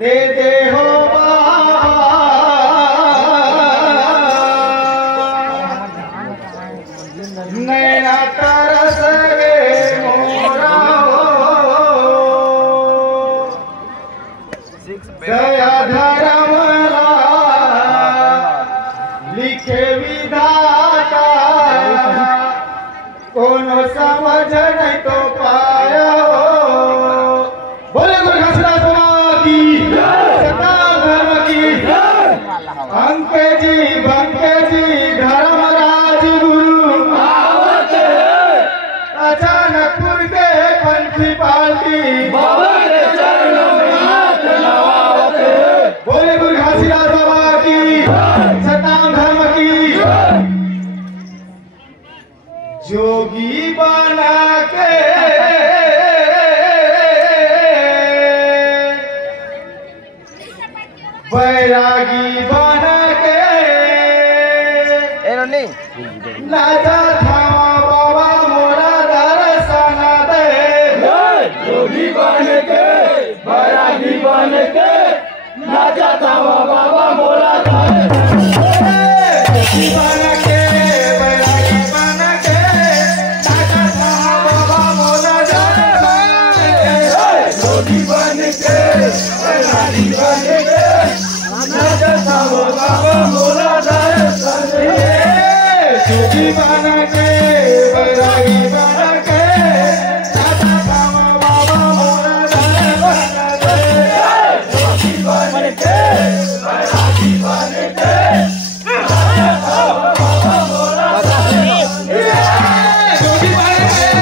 दे दे हो बाबा नैना तरस गे मोरा दया धर्मला लिखे विधाता कोनो समझ नहीं तो पाया बोले गुरु घासीदास बाबा की सनातन धर्म की अंके जी बंके जी धर्मराज गुरु आवते अचानक के पंथी पालती बाबा के चरणों में हाथ लगावते बोले गुरु घासीदास बाबा की सनातन धर्म की जोगी बना के बैरागी बना के लाजा था बाबा मोरा दर्शन दे जोगी बन के बैरागी बन के लाजा था बाबा मोरा जोगी बन के बैरागी बन के लाजा था बाबा मोरा जोगी बन के बैरागी बन के जोगी बना के बैरागी बना के बाबा मोरा जोगी बन के बैरागी बन के बाबा मोरा जोगी बन के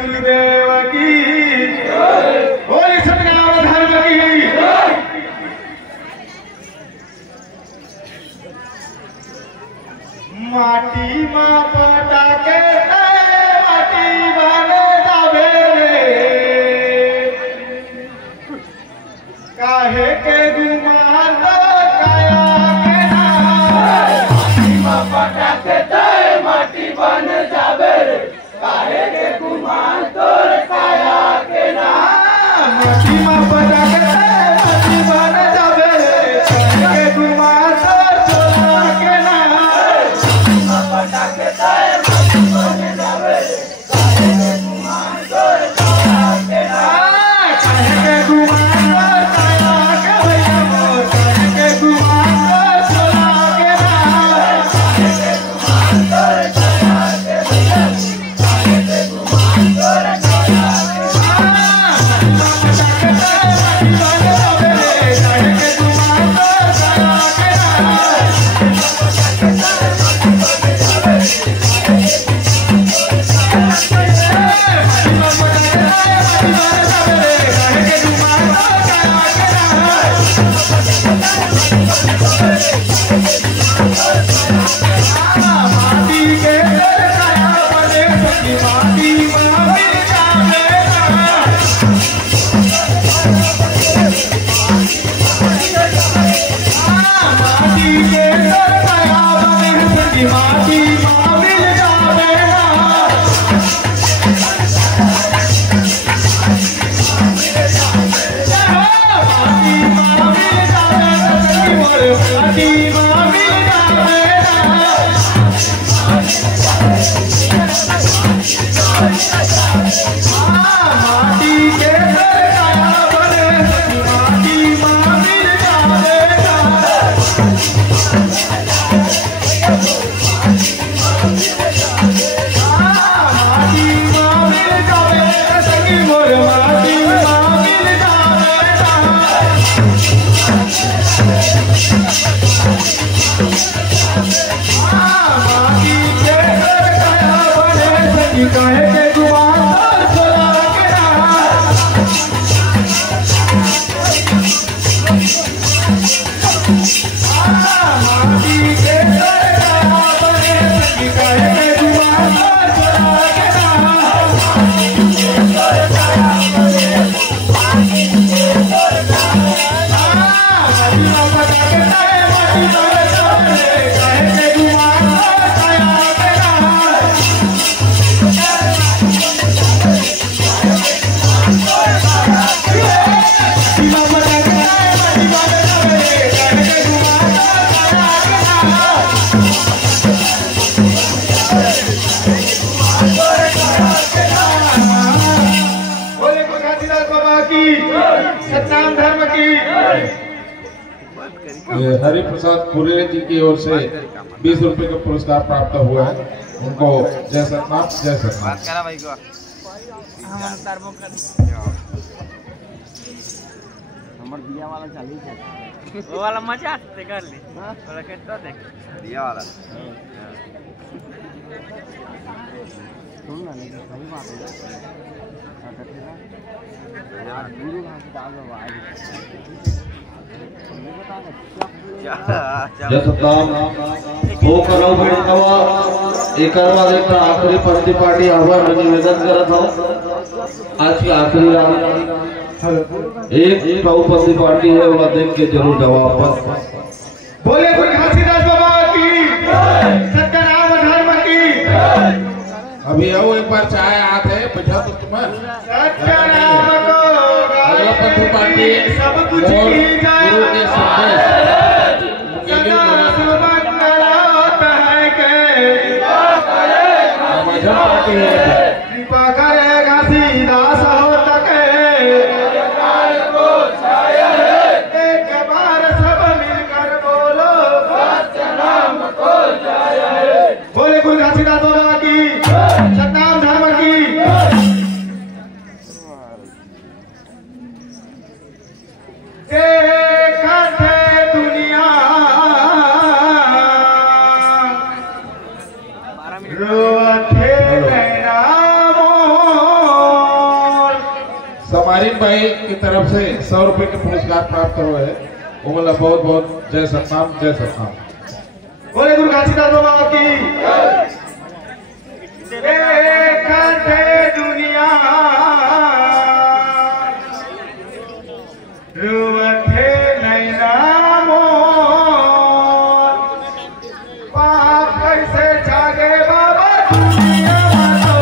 गुरुदेव की बोले सतनाम धर्म की। माटी मा पटाके माटी बने जावे रे काहे के गुमान काया के ना माटी मा पटाके माटी बन जावे रे काहे के गुमान तोर काया के ना माटी मा पटाके माटी बन जावे रे काहे के गुमान तोर चोला के ना पटाके माटी बन जावे काहे के गुमान तोर चोला के ना काहे के गुमान तोर काया के भैया मोर काहे के गुमान तोर चोला के ना काहे के गुमान तोर काया के भैया काहे के गुमान तोर चोला के ना पटाके माटी बन जावे काहे के गुमान तोर काया के हरि प्रसाद पुरे जी की ओर से 20 रुपए का पुरस्कार प्राप्त हुआ है। उनको जय सतनाम जय सतनाम। नंबर दिया वाला चालू है वो वाला मजा आते कर ले वाला कितना देख दिया वाला सुन ना लेकिन सही बात है यार गुरु कहां से डाल दो आज जय सतनाम हो करो भेटवा एकरवा देखता आखिरी पंक्ति पार्टी आभार निवेदन करत हो। आज की आखिरी रात एक पंक्ति पार्टी है वो देख के जरूर जवाब बोले कोई घासीदास बाबा की सत्यनाम धर्म की। अभी आओ एक बार चाय आते बैठा तो तुम्हें सत्यनाम को अगला पंक्ति पार्टी सब कुछ और की जाए गुरु के संदेश पार्टी है कृपा करे घासीदास हो तके एक बार सब मिलकर बोलो सत्यनाम को जय। बोले गुरु घासीदास बाबा की सत्यनाम धर्म की। देखत दुनिया रोथे नैना तरफ से 100 रुपए के पुरस्कार प्राप्त हुए हैं। वो बोला बहुत बहुत जय सतनाम, जय सतनाम। बोले गुरु घासीदास बाबा की। दुनिया रुवथे नैना मोर, पाप कैसे जागे बाबा दुनिया बाबा